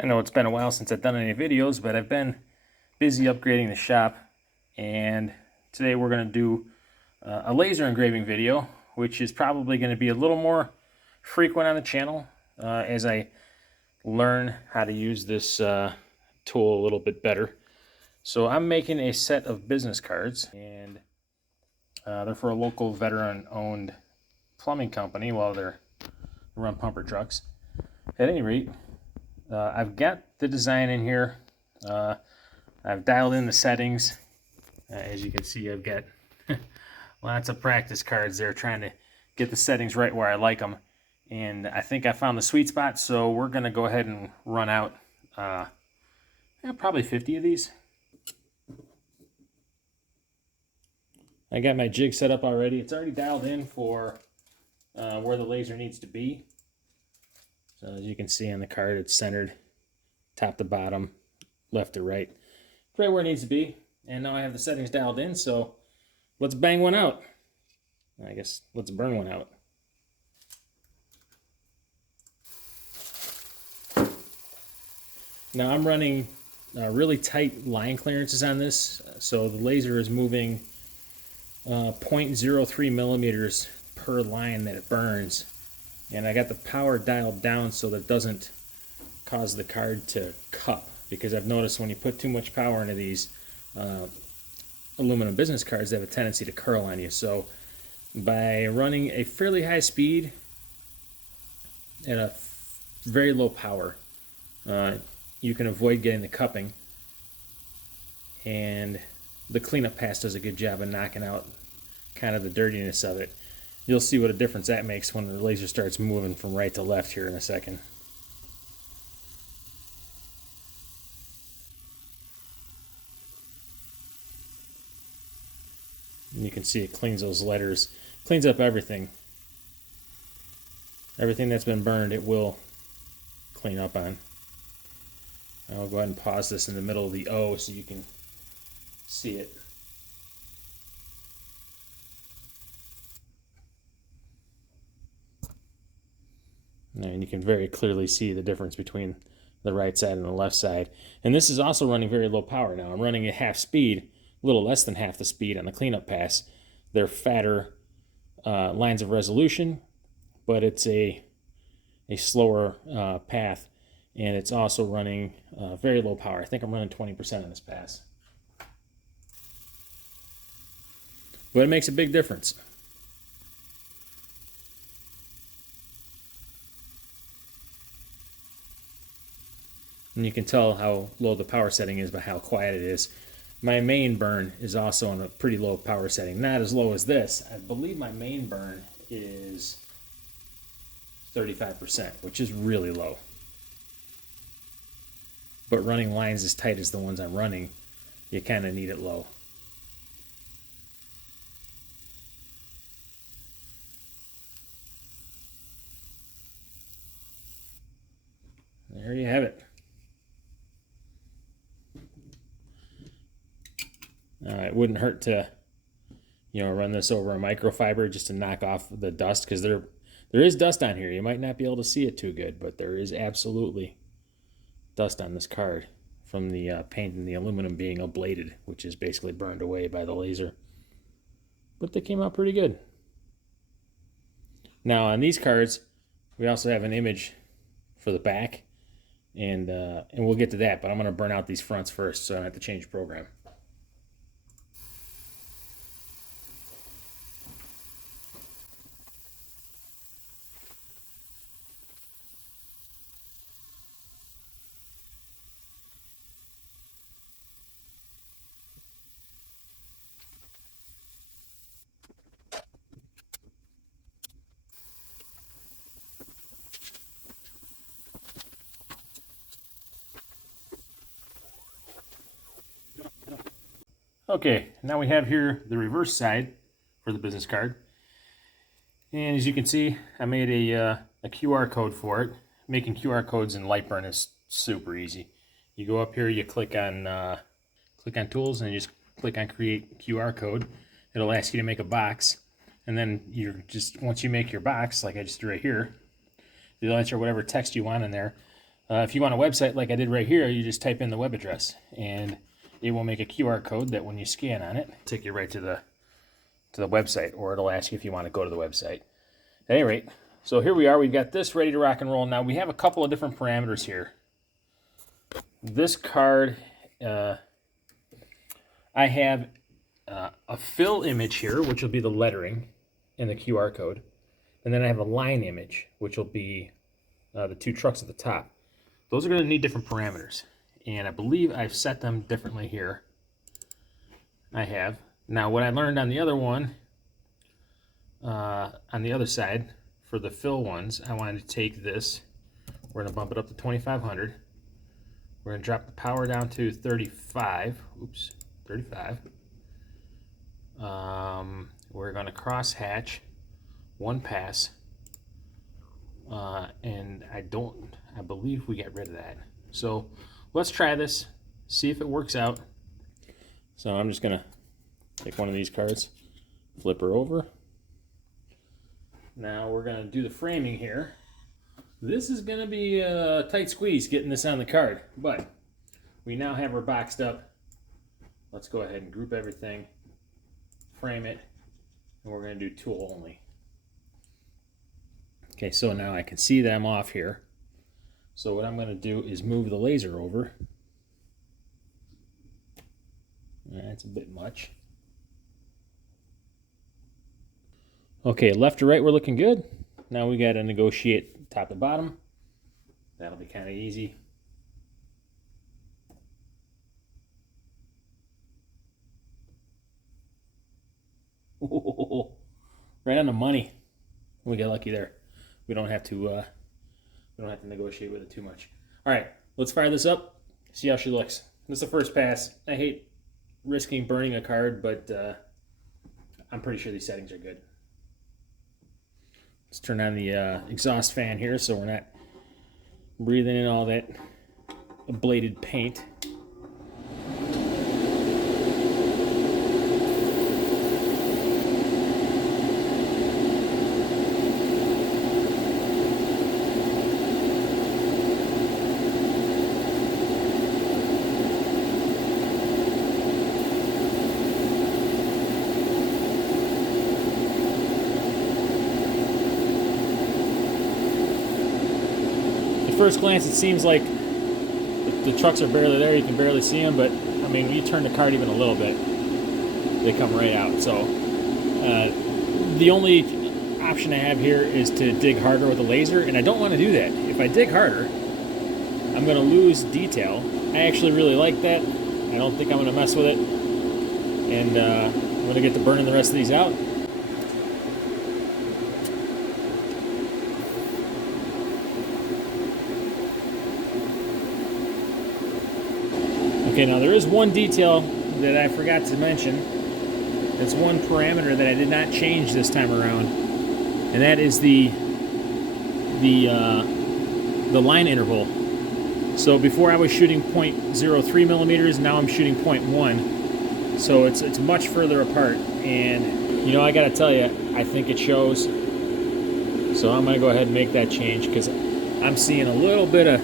I know it's been a while since I've done any videos, but I've been busy upgrading the shop, and today we're going to do a laser engraving video, which is probably going to be a little more frequent on the channel as I learn how to use this tool a little bit better. So I'm making a set of business cards, and they're for a local veteran-owned plumbing company. Well, they run pumper trucks. At any rate, I've got the design in here. I've dialed in the settings. As you can see, I've got lots of practice cards there trying to get the settings right where I like them. And I think I found the sweet spot, so we're going to go ahead and run out probably 50 of these. I got my jig set up already. It's already dialed in for where the laser needs to be. So as you can see on the card, it's centered top to bottom, left to right, right where it needs to be. And now I have the settings dialed in, so let's bang one out. I guess let's burn one out. Now I'm running really tight line clearances on this, so the laser is moving 0.03 millimeters per line that it burns. And I got the power dialed down so that it doesn't cause the card to cup, because I've noticed when you put too much power into these aluminum business cards, they have a tendency to curl on you. So by running a fairly high speed at a very low power, you can avoid getting the cupping, and the cleanup pass does a good job of knocking out kind of the dirtiness of it. You'll see what a difference that makes when the laser starts moving from right to left here in a second. And you can see it cleans those letters, cleans up everything. Everything that's been burned, it will clean up on. I'll go ahead and pause this in the middle of the O so you can see it. And you can very clearly see the difference between the right side and the left side. And this is also running very low power now. I'm running at half speed, a little less than half the speed on the cleanup pass. They're fatter lines of resolution, but it's a slower path. And it's also running very low power. I think I'm running 20% on this pass. But it makes a big difference. And you can tell how low the power setting is by how quiet it is. My main burn is also on a pretty low power setting. Not as low as this. I believe my main burn is 35%, which is really low. But running lines as tight as the ones I'm running, you kind of need it low. There you have it. It wouldn't hurt to, run this over a microfiber just to knock off the dust, because there is dust on here. You might not be able to see it too good, but there is absolutely dust on this card from the paint and the aluminum being ablated, which is basically burned away by the laser. But they came out pretty good. Now on these cards, we also have an image for the back, and we'll get to that, but I'm going to burn out these fronts first so I don't have to change program. Okay, now we have here the reverse side for the business card. And as you can see, I made a QR code for it. Making QR codes in Lightburn is super easy. You go up here, you click on tools, and you just click on create QR code. It'll ask you to make a box, and then once you make your box, like I just did right here, you'll enter whatever text you want in there. If you want a website like I did right here, you just type in the web address, and it will make a QR code that when you scan on it, it'll take you right to the website, or it'll ask you if you want to go to the website. At any rate, so here we are. We've got this ready to rock and roll. Now we have a couple of different parameters here. This card, I have a fill image here, which will be the lettering and the QR code. And then I have a line image, which will be the two trucks at the top. Those are going to need different parameters. And I believe I've set them differently here. I have. Now what I learned on the other one, on the other side, for the fill ones, I wanted to take this. We're going to bump it up to 2500. We're going to drop the power down to 35. Oops, 35. We're going to cross hatch one pass. And I believe we get rid of that. So let's try this, see if it works out. So I'm just going to take one of these cards, flip her over. Now we're going to do the framing here. This is going to be a tight squeeze getting this on the card, but we now have her boxed up. Let's go ahead and group everything, frame it, and we're going to do tool only. Okay, so now I can see that I'm off here. So what I'm going to do is move the laser over. That's a bit much. Okay, left to right we're looking good. Now we got to negotiate top to bottom. That'll be kind of easy. Oh, right on the money. We got lucky there. We don't have to negotiate with it too much. All right, let's fire this up. See how she looks. This is the first pass. I hate risking burning a card, but I'm pretty sure these settings are good. Let's turn on the exhaust fan here so we're not breathing in all that ablated paint. First glance, it seems like the trucks are barely there. You can barely see them, but I mean, when you turn the card even a little bit, they come right out. So the only option I have here is to dig harder with a laser, and I don't want to do that. If I dig harder, I'm going to lose detail. I actually really like that. I don't think I'm going to mess with it, and I'm going to get to burning the rest of these out. Okay, now there is one detail that I forgot to mention. It's one parameter that I did not change this time around, and that is the line interval. So before I was shooting 0.03 millimeters, now I'm shooting 0.1. So it's much further apart, and you know, I gotta tell you, I think it shows. So I'm gonna go ahead and make that change because I'm seeing a little bit of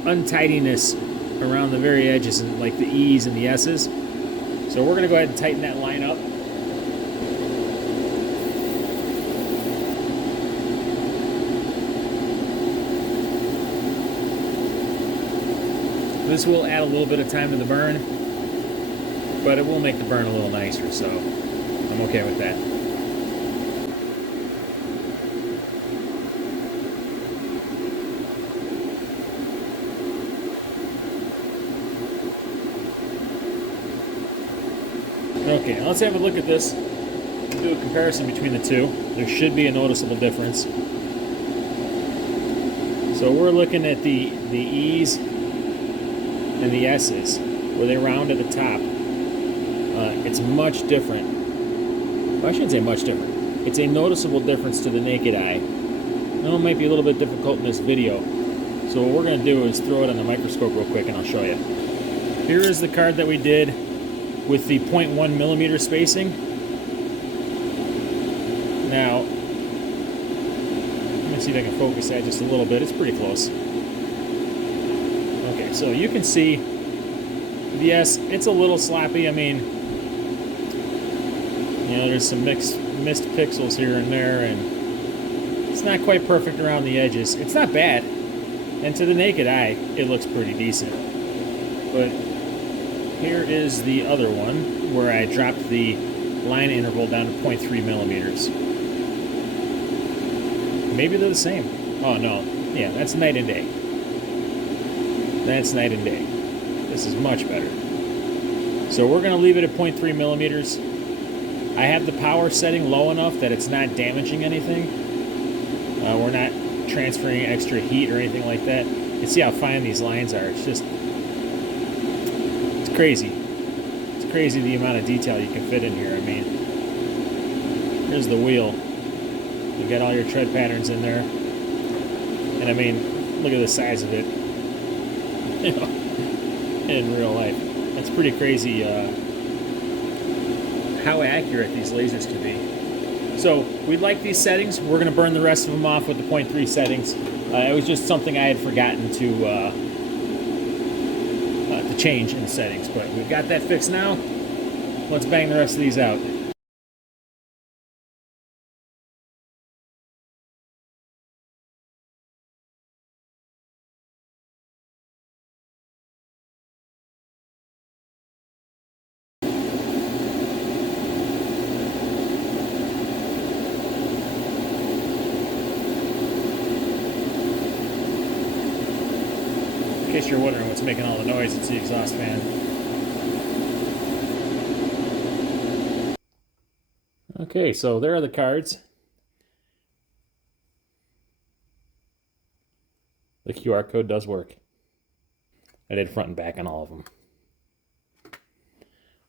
untidiness around the very edges, and like the E's and the S's. So we're going to go ahead and tighten that line up. This will add a little bit of time to the burn, but it will make the burn a little nicer, so I'm okay with that. Okay, now let's have a look at this. We'll do a comparison between the two. There should be a noticeable difference. So we're looking at the E's and the S's, where they round at the top. It's much different. Well, I shouldn't say much different. It's a noticeable difference to the naked eye. I know it might be a little bit difficult in this video. So what we're going to do is throw it on the microscope real quick and I'll show you. Here is the card that we did with the 0.1 millimeter spacing. Now, let me Let's see if I can focus that just a little bit. It's pretty close. Okay, so you can see, yes, it's a little sloppy. I mean, you know, there's some missed pixels here and there, and it's not quite perfect around the edges. It's not bad, and to the naked eye, it looks pretty decent. But here is the other one where I dropped the line interval down to 0.3 millimeters. Maybe they're the same. Oh no, yeah, that's night and day. That's night and day. This is much better. So we're gonna leave it at 0.3 millimeters. I have the power setting low enough that it's not damaging anything. We're not transferring extra heat or anything like that. You see how fine these lines are. It's just, it's crazy. It's crazy the amount of detail you can fit in here. I mean, here's the wheel. You got all your tread patterns in there. And I mean, look at the size of it. You know, in real life. It's pretty crazy how accurate these lasers can be. So we like these settings. We're going to burn the rest of them off with the 0.3 settings. It was just something I had forgotten to change in the settings, but we've got that fixed now. Let's bang the rest of these out. In case you're wondering what's making all the noise, it's the exhaust fan. Okay, so there are the cards. The QR code does work. I did front and back on all of them.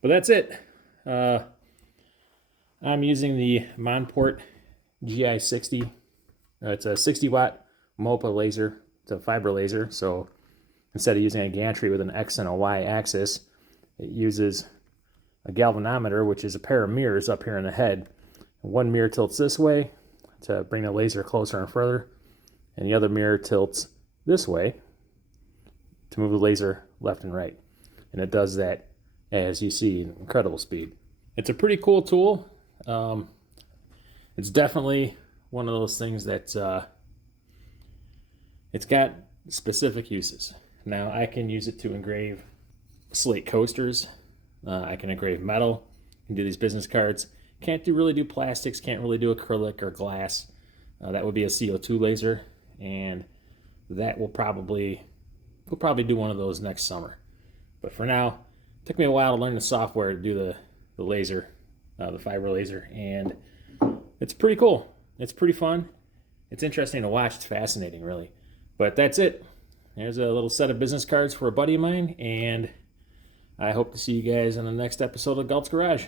But that's it. I'm using the Monport Gi60. It's a 60 watt MOPA laser. It's a fiber laser, so instead of using a gantry with an X and a Y axis, it uses a galvanometer, which is a pair of mirrors up here in the head. One mirror tilts this way to bring the laser closer and further, and the other mirror tilts this way to move the laser left and right. And it does that, as you see, in incredible speed. It's a pretty cool tool. It's definitely one of those things that it's got specific uses. Now I can use it to engrave slate coasters. I can engrave metal. I can do these business cards. Can't really do plastics. Can't really do acrylic or glass. That would be a CO2 laser, and that we'll probably do one of those next summer. But for now, it took me a while to learn the software to do the laser, the fiber laser, and it's pretty cool. It's pretty fun. It's interesting to watch. It's fascinating, really. But that's it. There's a little set of business cards for a buddy of mine, and I hope to see you guys in the next episode of Galt's Garage.